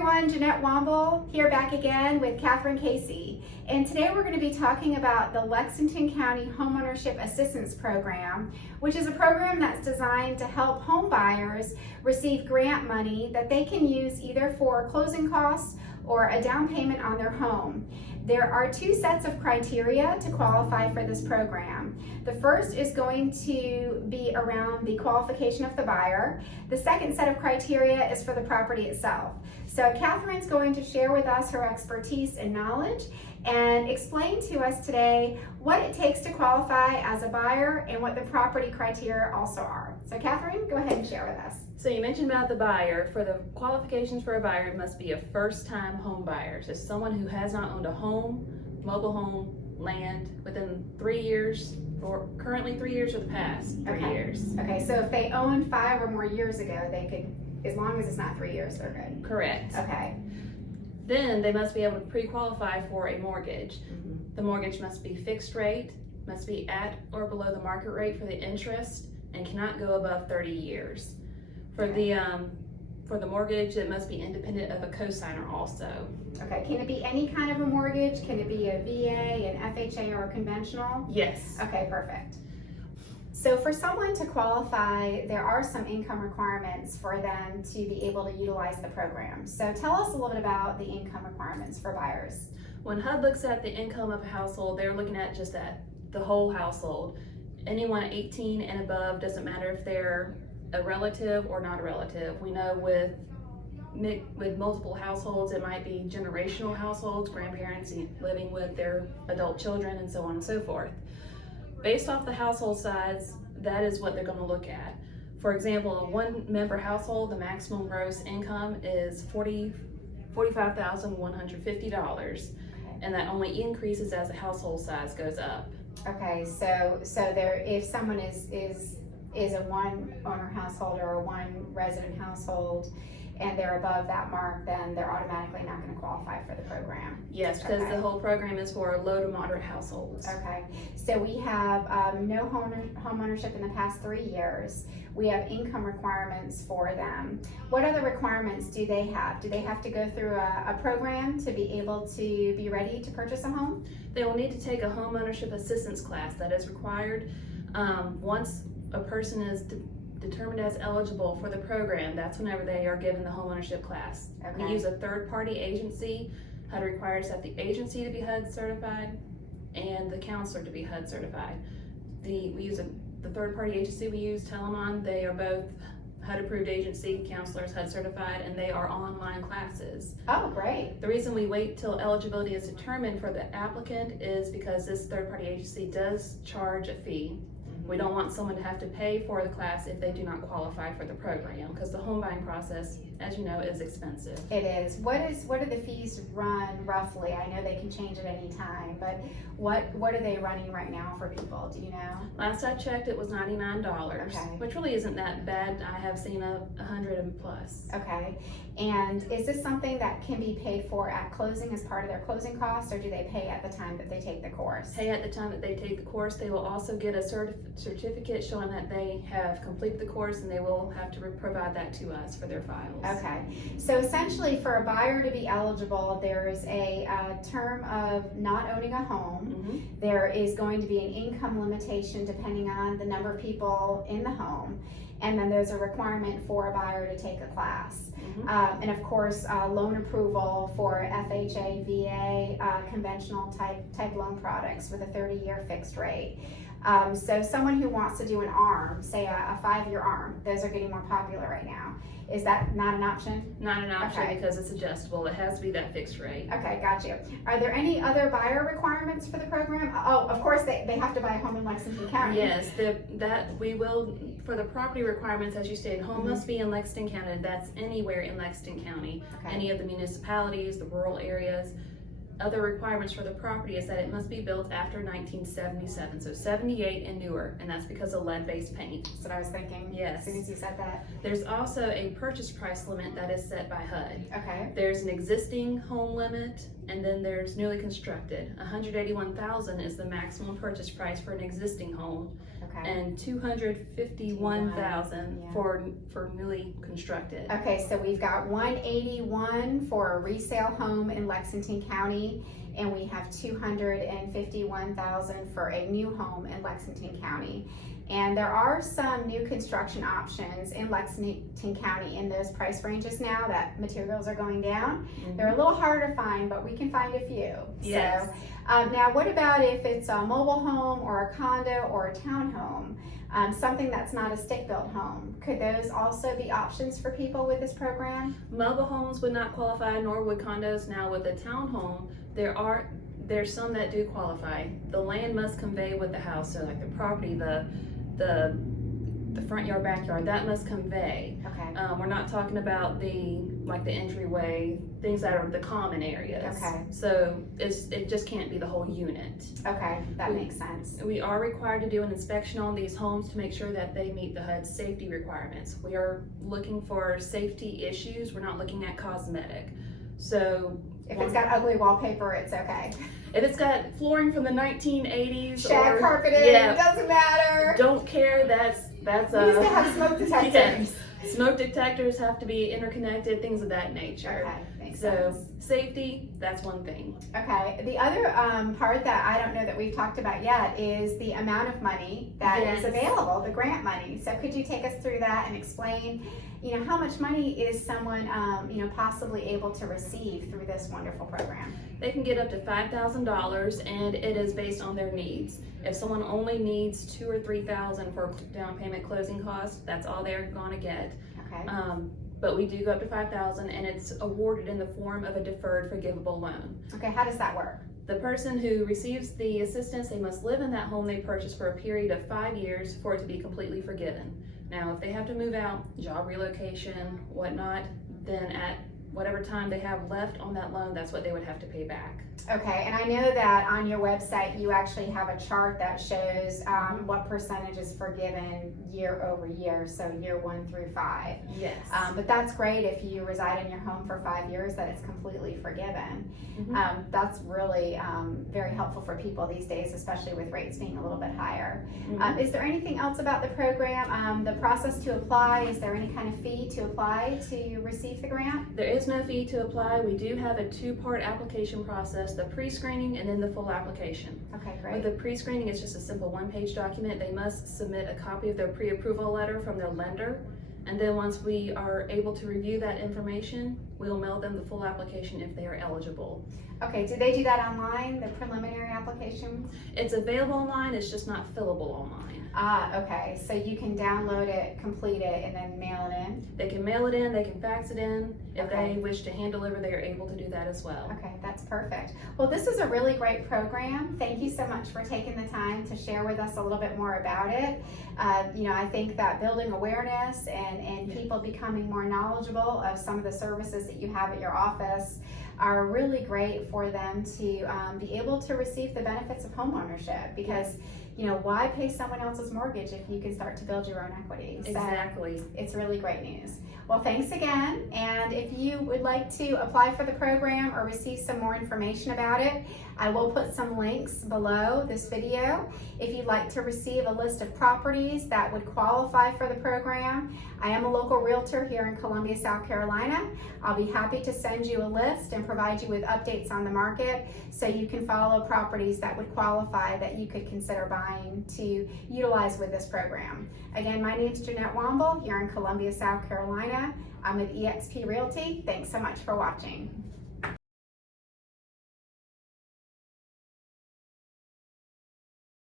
everyone, Jeannette Womble here back again with Kathryn Casey. And today we're going to be talking about the Lexington County Homeownership Assistance Program, which is a program that's designed to help home buyers receive grant money that they can use either for closing costs or a down payment on their home. There are two sets of criteria to qualify for this program. The first is going to be around the qualification of the buyer. The second set of criteria is for the property itself. So Kathryn's going to share with us her expertise and knowledge and explain to us today what it takes to qualify as a buyer and what the property criteria also are. So Kathryn, go ahead and share with us. So you mentioned about the buyer. For the qualifications for a buyer, it must be a first-time home buyer. So someone who has not owned a home, mobile home, land within 3 years, or currently 3 years or the past 3 years. Okay, so if they owned 5 or more years ago, they could, as long as it's not 3 years, they're good. Correct. Okay. Then they must be able to pre-qualify for a mortgage. Mm-hmm. The mortgage must be fixed rate, must be at or below the market rate for the interest, and cannot go above 30 years. For the mortgage, it must be independent of a cosigner also. Okay, can it be any kind of a mortgage? Can it be a VA, an FHA, or a conventional? Yes. Okay, perfect. So for someone to qualify, there are some income requirements for them to be able to utilize the program. So tell us a little bit about the income requirements for buyers. When HUD looks at the income of a household, they're looking at just the whole household. Anyone 18 and above, doesn't matter if they're a relative or not a relative. We know with multiple households, it might be generational households, grandparents living with their adult children, and so on and so forth. Based off the household size, that is what they're going to look at. For example, a one-member household, the maximum gross income is $45,150, and that only increases as the household size goes up. Okay, so there, if someone is a one-owner household or a one-resident household, and they're above that mark, then they're automatically not going to qualify for the program. Yes, because the whole program is for low to moderate households. Okay, so we have no home ownership in the past 3 years. We have income requirements for them. What other requirements do they have? Do they have to go through a program to be able to be ready to purchase a home? They will need to take a home ownership assistance class that is required. Once a person is determined as eligible for the program, that's whenever they are given the homeownership class. Okay. We use a third-party agency. HUD requires that the agency to be HUD certified and the counselor to be HUD certified. We use the third-party agency we use, Telemon. They are both HUD-approved agency, counselors HUD certified, and they are online classes. Oh, great. The reason we wait till eligibility is determined for the applicant is because this third-party agency does charge a fee. We don't want someone to have to pay for the class if they do not qualify for the program, because the home buying process, as you know, is expensive. It is. What do the fees run roughly? I know they can change at any time, but what are they running right now for people? Do you know? Last I checked, it was $99, okay, which really isn't that bad. I have seen a 100 and plus. Okay. And is this something that can be paid for at closing as part of their closing costs, or do they pay at the time that they take the course? Pay at the time that they take the course. They will also get a certificate showing that they have completed the course, and they will have to provide that to us for their files. Okay. So essentially, for a buyer to be eligible, there is a term of not owning a home. Mm-hmm. There is going to be an income limitation depending on the number of people in the home. And then there's a requirement for a buyer to take a class. Mm-hmm. And of course, loan approval for FHA, VA, conventional type loan products with a 30-year fixed rate. So someone who wants to do an ARM, say a 5-year ARM, those are getting more popular right now. Is that not an option? Not an option, okay, because it's adjustable. It has to be that fixed rate. Okay, got you. Are there any other buyer requirements for the program? Oh, of course, they have to buy a home in Lexington County. Yes, that we will, for the property requirements, as you stated, home must be in Lexington County. That's anywhere in Lexington County. Okay. Any of the municipalities, the rural areas. other requirements for the property is that it must be built after 1977, so 78 and newer, and that's because of lead-based paint. That's what I was thinking. Yes. As soon as you said that. There's also a purchase price limit that is set by HUD. Okay. There's an existing home limit, and then there's newly constructed. $181,000 is the maximum purchase price for an existing home, Okay. and $251,000 Yeah. for newly constructed. Okay, so we've got 181 for a resale home in Lexington County, and we have 251,000 for a new home in Lexington County. And there are some new construction options in Lexington County in those price ranges now that materials are going down. They're a little harder to find, but we can find a few. Yes. So, now what about if it's a mobile home or a condo or a townhome? Something that's not a stick-built home. Could those also be options for people with this program? Mobile homes would not qualify, nor would condos. Now with a townhome, there's some that do qualify. The land must convey with the house, so like the property, the front yard, backyard, that must convey. Okay. We're not talking about the entryway, things that are the common areas. Okay. So it just can't be the whole unit. Okay, that makes sense. We are required to do an inspection on these homes to make sure that they meet the HUD safety requirements. We are looking for safety issues. We're not looking at cosmetic. So If it's got ugly wallpaper, it's okay. if it's got flooring from the 1980s Shag or carpeting, yeah, doesn't matter. don't care. That's We used to have smoke detectors. yes. Smoke detectors have to be interconnected, things of that nature. Okay, makes So sense. safety, that's one thing. Okay, the other part that I don't know that we've talked about yet is the amount of money that is Yes. available, the grant money. So could you take us through that and explain, how much money is someone, possibly able to receive through this wonderful program? They can get up to $5,000, and it is based on their needs. If someone only needs $2,000 or $3,000 for down payment closing costs, that's all they're going to get. Okay. But we do go up to $5,000, and it's awarded in the form of a deferred forgivable loan. Okay, how does that work? The person who receives the assistance, they must live in that home they purchased for a period of 5 years for it to be completely forgiven. Now, if they have to move out, job relocation, whatnot, then at whatever time they have left on that loan, that's what they would have to pay back. Okay, and I know that on your website you actually have a chart that shows what percentage is forgiven year over year, so year 1 through 5. Yes. But that's great if you reside in your home for 5 years that it's completely forgiven. That's really very helpful for people these days, especially with rates being a little bit higher. Is there anything else about the program? The process to apply, is there any kind of fee to apply to receive the grant? There is no fee to apply. We do have a 2-part application process, the pre-screening and then the full application. Okay, With great. the pre-screening, it's just a simple 1-page document. They must submit a copy of their pre-approval letter from their lender. And then once we are able to review that information, we'll mail them the full application if they are eligible. Okay, do they do that online, the preliminary application? It's available online, it's just not fillable online. Okay, so you can download it, complete it, and then mail it in? They can mail it in, they can fax it in. If Okay. they wish to hand deliver, they are able to do that as well. Okay, that's perfect. Well, this is a really great program. Thank you so much for taking the time to share with us a little bit more about it. I think that building awareness and people becoming more knowledgeable of some of the services that you have at your office are really great for them to be able to receive the benefits of homeownership, because why pay someone else's mortgage if you can start to build your own equity? So Exactly. it's really great news. Well, thanks again. And if you would like to apply for the program or receive some more information about it, I will put some links below this video. If you'd like to receive a list of properties that would qualify for the program, I am a local realtor here in Columbia, South Carolina. I'll be happy to send you a list and provide you with updates on the market so you can follow properties that would qualify that you could consider buying to utilize with this program. Again, my name is Jeannette Womble here in Columbia, South Carolina. I'm with eXp Realty. Thanks so much for watching.